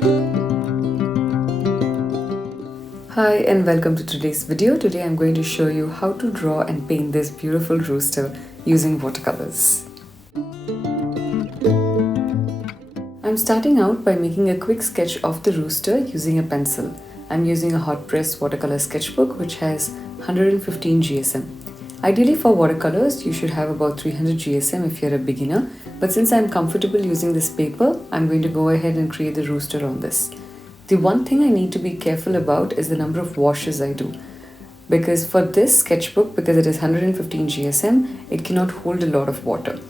Hi and welcome to today's video. Today I'm going to show you how to draw and paint this beautiful rooster using watercolors. I'm starting out by making a quick sketch of the rooster using a pencil. I'm using a hot press watercolor sketchbook which has 115 GSM. Ideally for watercolors you should have about 300 GSM if you're a beginner, but since I'm comfortable using this paper, I'm going to go ahead and create the rooster on this. The one thing I need to be careful about is the number of washes I do. Because for this sketchbook, because it is 115 GSM, it cannot hold a lot of water.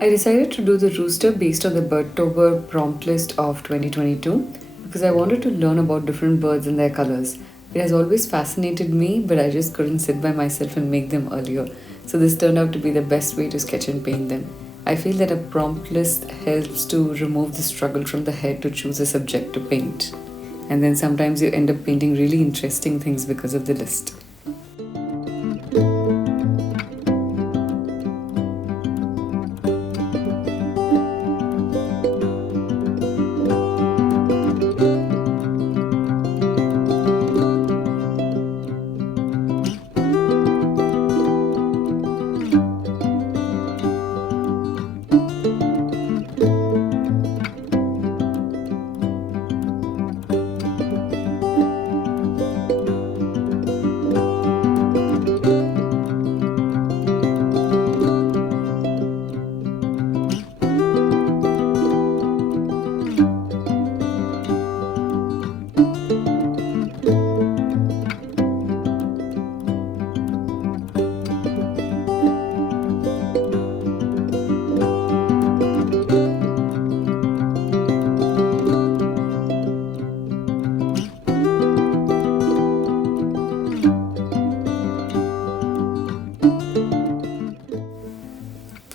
I decided to do the rooster based on the Birdtober prompt list of 2022 because I wanted to learn about different birds and their colors. It has always fascinated me, but I just couldn't sit by myself and make them earlier. So this turned out to be the best way to sketch and paint them. I feel that a prompt list helps to remove the struggle from the head to choose a subject to paint. And then sometimes you end up painting really interesting things because of the list.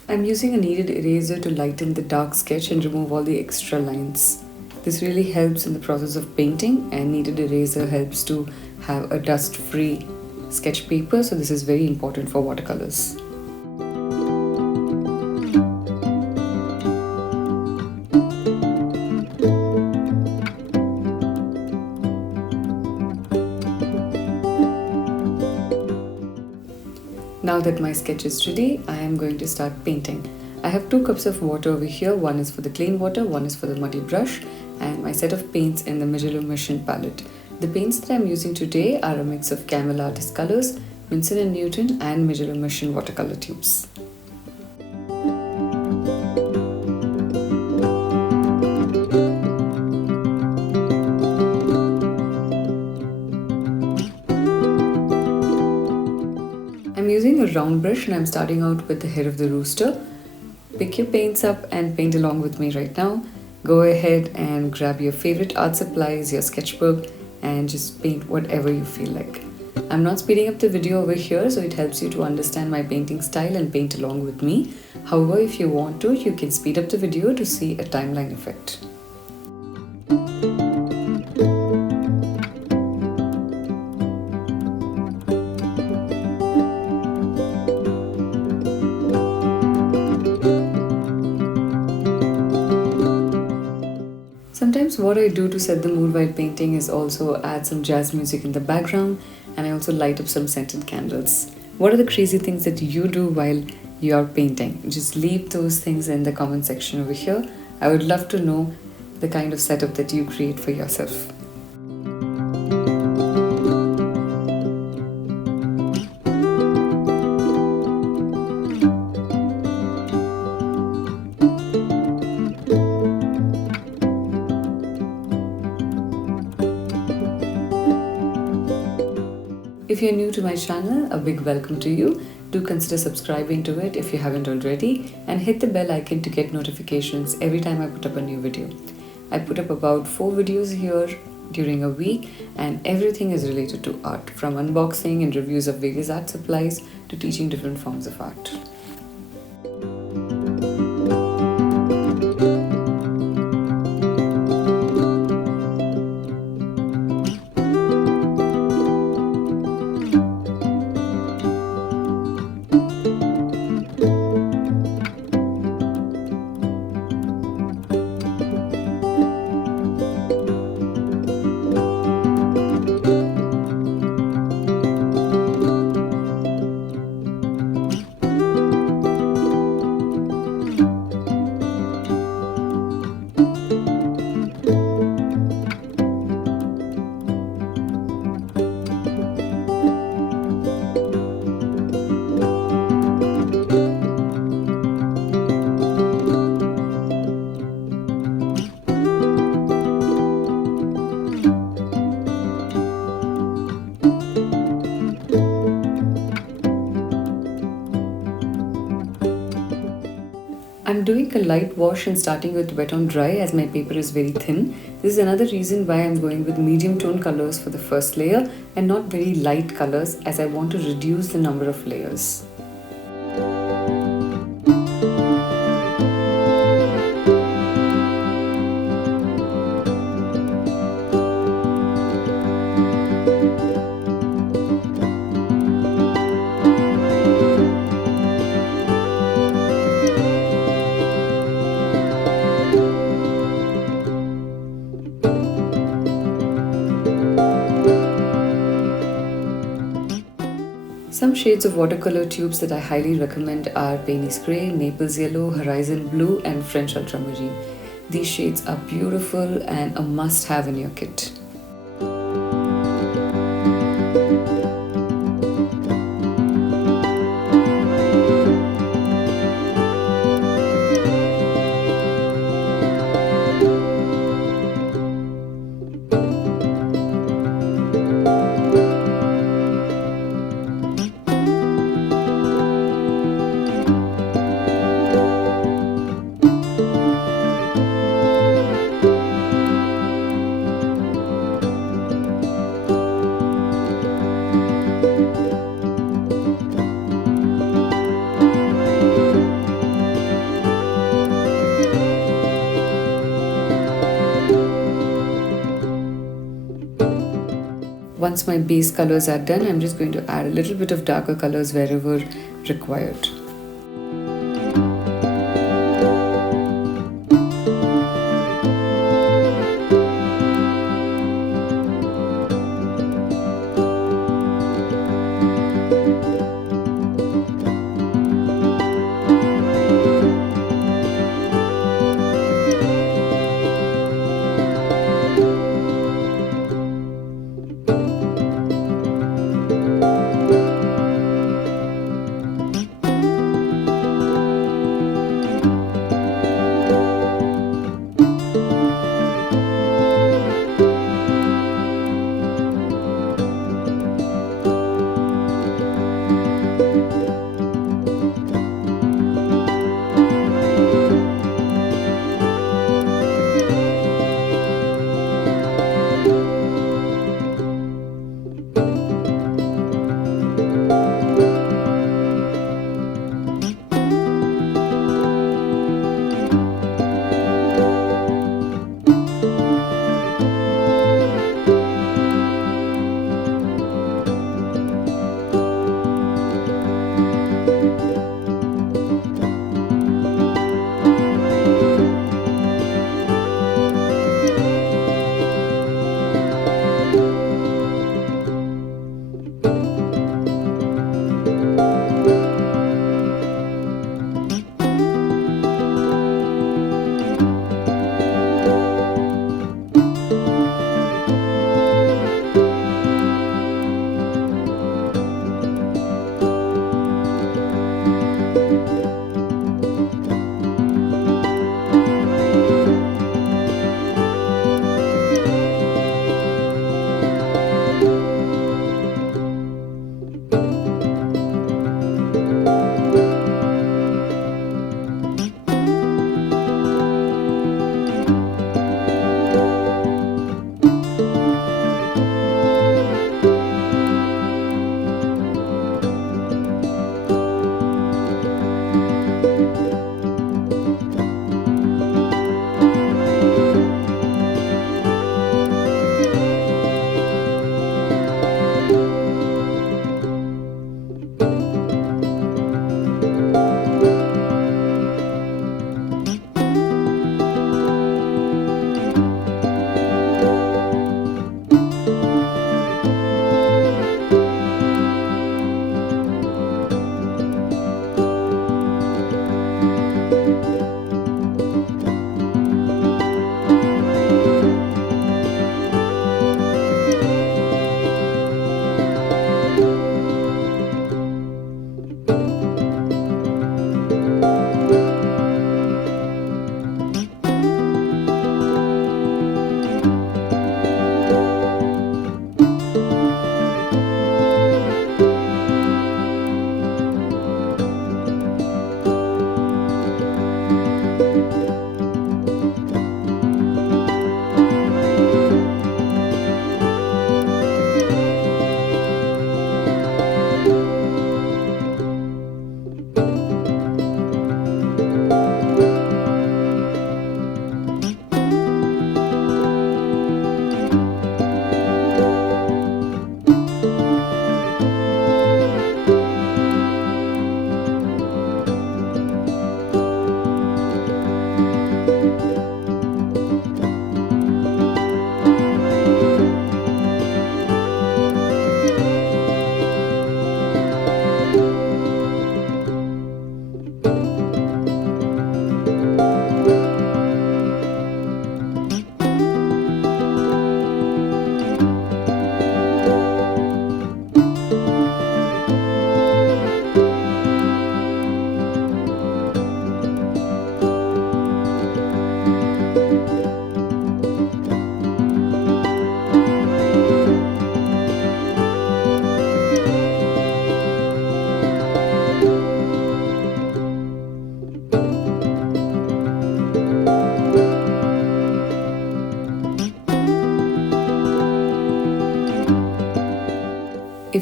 I'm using a kneaded eraser to lighten the dark sketch and remove all the extra lines. This really helps in the process of painting, and kneaded eraser helps to have a dust-free sketch paper, so this is very important for watercolors. Now that my sketch is ready, I am going to start painting. I have 2 cups of water over here. One is for the clean water, one is for the muddy brush, and my set of paints in the Magilla Mission palette. The paints that I'm using today are a mix of Camel Artist Colors, Winston & Newton and Magilla Mission watercolor tubes. I'm using a round brush and I'm starting out with the head of the rooster. Pick your paints up and paint along with me right now. Go ahead and grab your favorite art supplies, your sketchbook, and just paint whatever you feel like. I'm not speeding up the video over here, so it helps you to understand my painting style and paint along with me. However, if you want to, you can speed up the video to see a timeline effect. Sometimes what I do to set the mood while painting is also add some jazz music in the background, and I also light up some scented candles. What are the crazy things that you do while you are painting? Just leave those things in the comment section over here. I would love to know the kind of setup that you create for yourself. If you're new to my channel, a big welcome to you. Do consider subscribing to it if you haven't already, and hit the bell icon to get notifications every time I put up a new video. I put up about 4 videos here during a week, and everything is related to art, from unboxing and reviews of various art supplies to teaching different forms of art. I'm doing a light wash and starting with wet on dry as my paper is very thin. This is another reason why I'm going with medium tone colors for the first layer and not very light colors, as I want to reduce the number of layers. Some shades of watercolor tubes that I highly recommend are Payne's Grey, Naples Yellow, Horizon Blue and French Ultramarine. These shades are beautiful and a must-have in your kit. Once my base colors are done, I'm just going to add a little bit of darker colors wherever required.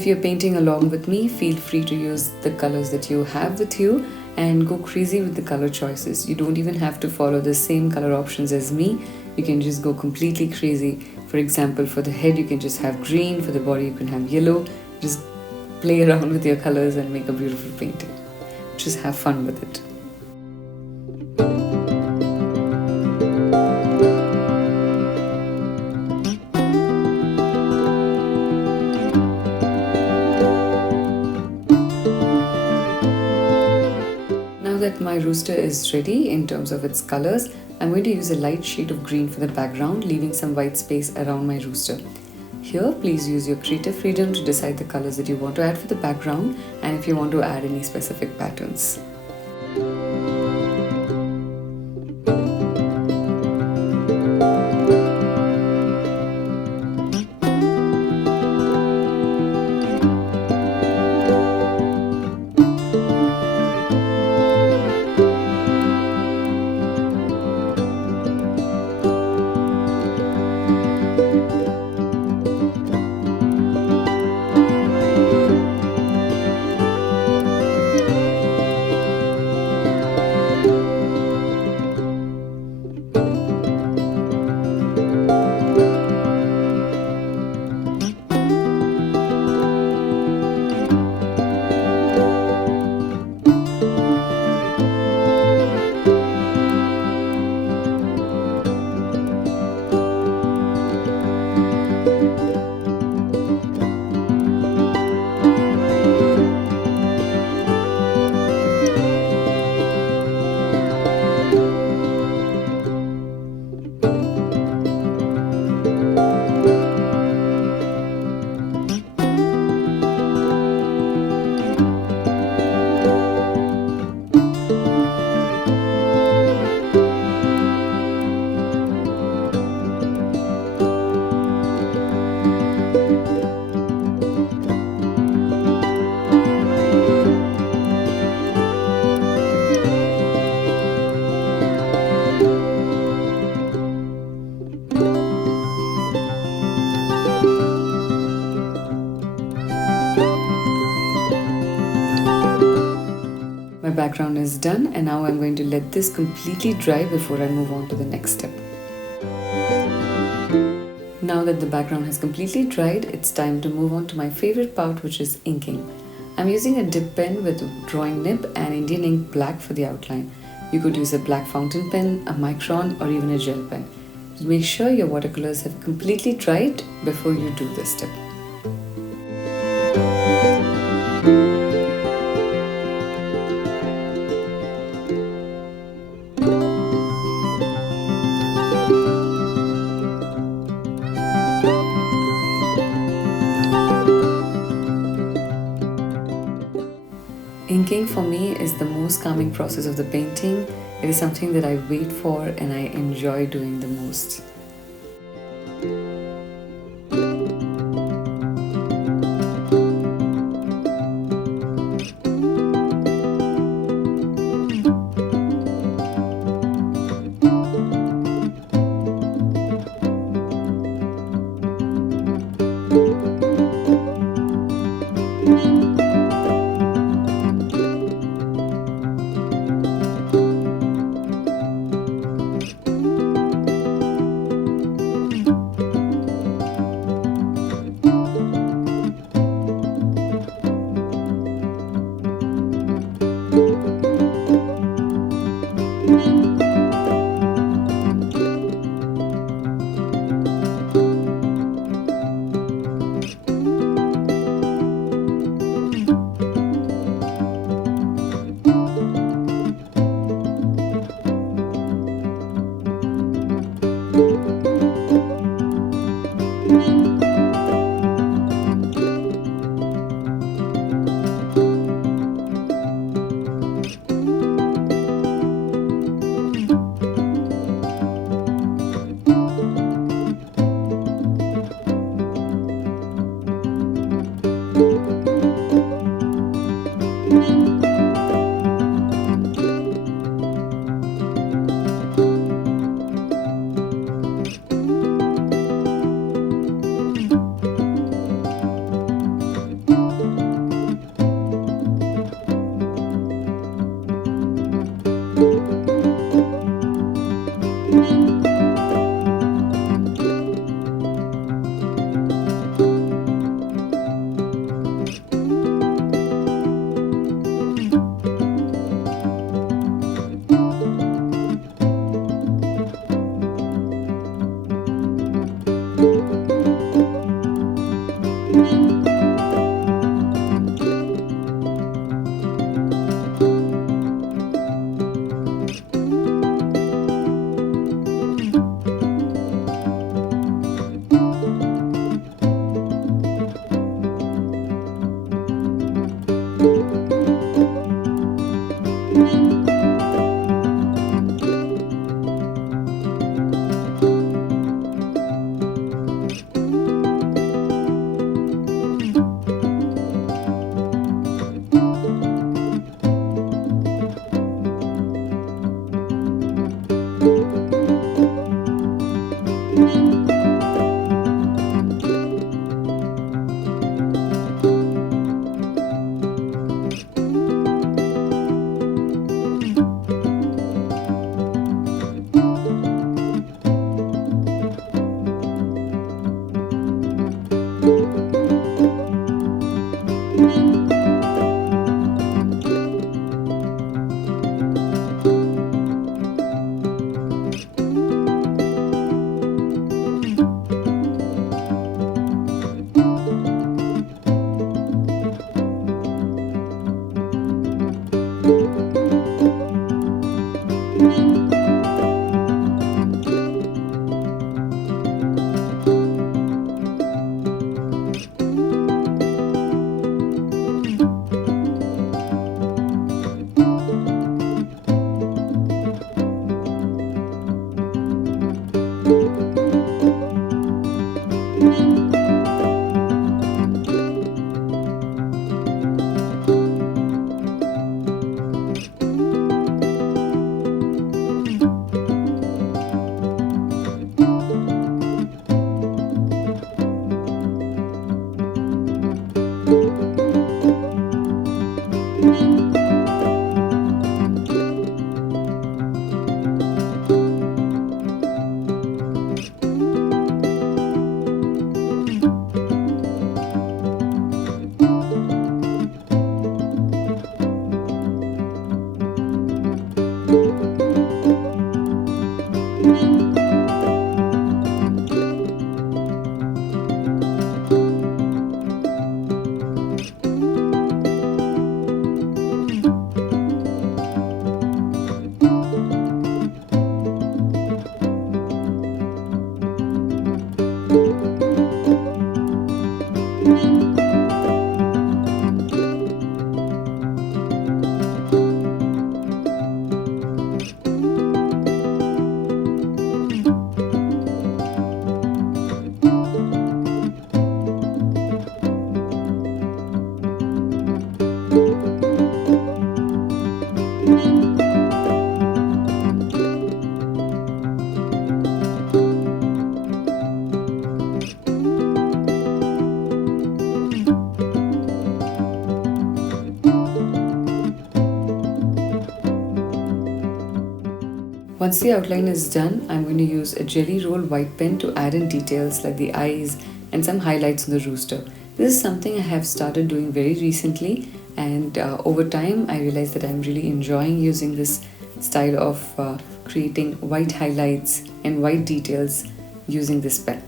if you're painting along with me, feel free to use the colors that you have with you and go crazy with the color choices. You don't even have to follow the same color options as me. You can just go completely crazy. For example, for the head, you can just have green. For the body, you can have yellow. Just play around with your colors and make a beautiful painting. Just have fun with it. Now that my rooster is ready in terms of its colors, I'm going to use a light shade of green for the background, leaving some white space around my rooster. Here, please use your creative freedom to decide the colors that you want to add for the background and if you want to add any specific patterns. My background is done and now I'm going to let this completely dry before I move on to the next step. Now that the background has completely dried, it's time to move on to my favorite part, which is inking. I'm using a dip pen with a drawing nib and Indian ink black for the outline. You could use a black fountain pen, a micron or even a gel pen. Make sure your watercolors have completely dried before you do this step. Inking for me is the most calming process of the painting. It is something that I wait for and I enjoy doing the most. Once the outline is done, I'm going to use a jelly roll white pen to add in details like the eyes and some highlights on the rooster. This is something I have started doing very recently, and over time I realized that I'm really enjoying using this style of creating white highlights and white details using this pen.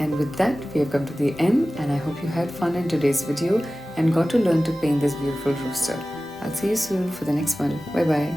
And with that, we have come to the end, and I hope you had fun in today's video and got to learn to paint this beautiful rooster. I'll see you soon for the next one. Bye bye.